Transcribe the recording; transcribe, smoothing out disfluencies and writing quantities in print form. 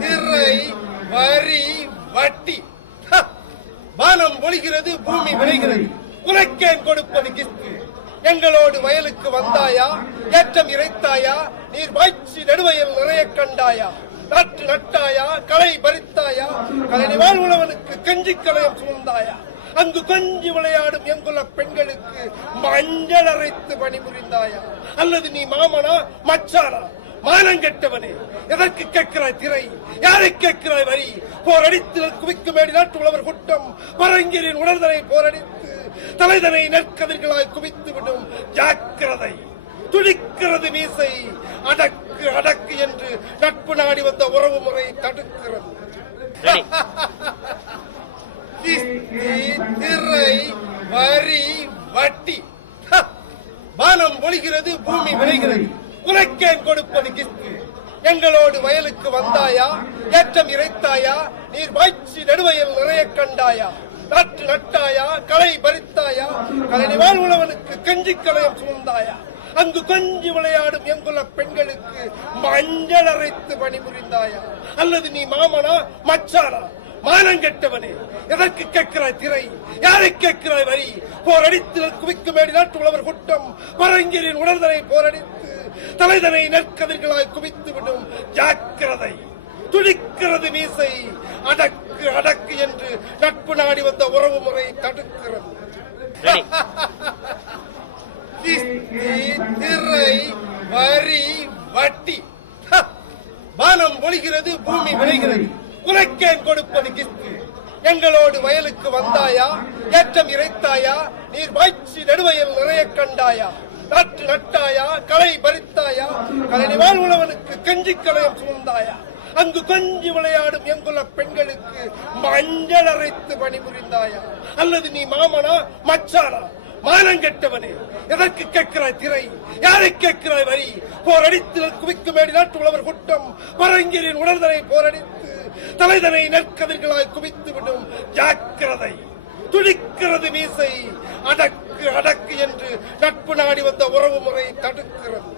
திரை வரி வட்டி வானம் ஒளிகிறது, பூமி விளைகிறது, உனக்கேன் கொடுப்பது கிஸ்து. எங்களோடு வயலுக்கு வந்தாயா, ஏற்றம் இறைத்தாயா, நீர் வாய்ச்சி நடுவயல் நிறைய கண்டாயா, நாற்று நட்டாயா, களை பறித்தாயா, கலை வாழ்வுழவனுக்கு கஞ்சி கலையம் சுமந்தாயா, அங்கு கொஞ்சி விளையாடும் எங்குள்ள பெண்களுக்கு மஞ்சள் அரைத்து பணிபுரிந்தாயா, அல்லது நீ மாமனா மச்சானா? மானங்கெட்டவனே, எதற்கு கேட்கிறாய் திரை, யாரை கேட்கிறாய் வரி? போரடித்து குவிக்கும் மேடி நாட்டு உழவர் கூட்டம் பரங்கிரின் உணர்தலை போரடித்து தலைதனை நெற்கதிர்களாய் குவித்து விடும் ஜாக்கிரதை. துடிக்கிறது மீசை, அடக்கு அடக்கு என்று நட்பு நாடி வந்த உறவு முறை தடுக்கிறது. திரை வரி வட்டி வானம் ஒளிகிறது, பூமி விளைகிறது, உனக்கேன் கொடுப்பது கிஸ்து. எங்களோடு வயலுக்கு வந்தாயா, ஏற்றம் இறைத்தாயா, நீர் வாய்ச்சி நடுவயல் நிறைய கண்டாயா, நாற்று நட்டாயா, களை பறித்தாயா, கலை வாழ்வுழவனுக்கு கஞ்சி கலையம் சுமந்தாயா, அங்கு கொஞ்சி விளையாடும் எங்குள்ள பெண்களுக்கு மஞ்சள் அரைத்து பணிபுரிந்தாயா, அல்லது நீ மாமனா மச்சானா? மானங்கெட்டவனே, எதற்கு கேட்கிறாய் திரை, யாரை கேட்கிறாய் வரி? போரடித்து குவிக்கும் மேடி நாட்டு உழவர் கூட்டம் பரங்கிரின் உணர்தலை போரடித்து தலைதனை நெற்கதிர்களாய் குவித்து விடும் ஜாக்கிரதை. துடிக்கிறது மீசை, அடக்கு அடக்கு என்று நட்பு நாடி வந்த உறவு முறை தடுக்கிறது. திரை வரி வட்டி வானம் ஒளிகிறது, பூமி விளைகிறது, உனக்கேன் கொடுப்பது கிஸ்து. எங்களோடு வயலுக்கு வந்தாயா, ஏற்றம் இறைத்தாயா, நீர் வாய்ச்சி நடுவயல் நிறைய கண்டாயா, நாற்று நட்டாயா, களை பறித்தாயா, கலை வாழ்வுழவனுக்கு கஞ்சி கலையம் சுமந்தாயா, அங்கு கொஞ்சி விளையாடும் எங்குள்ள பெண்களுக்கு மஞ்சள் அரைத்து பணிபுரிந்தாயா, அல்லது நீ மாமனா மச்சானா? மானங்கெட்டவனே, எதற்கு கேட்கிறாய் திரை, யாரை கேட்கிறாய் வரி? போரடித்து குவிக்கும் மேடி நாட்டு உழவர் கூட்டம் பரங்கிரின் உணர்தலை போரடித்து தலைதனை நெற்கதிர்களாய் குவித்து விடும் ஜாக்கிரதை. துடிக்கிறது மீசை, அடக்கு அடக்கு என்று நட்பு நாடி வந்த உறவு முறை தடுக்கிறது.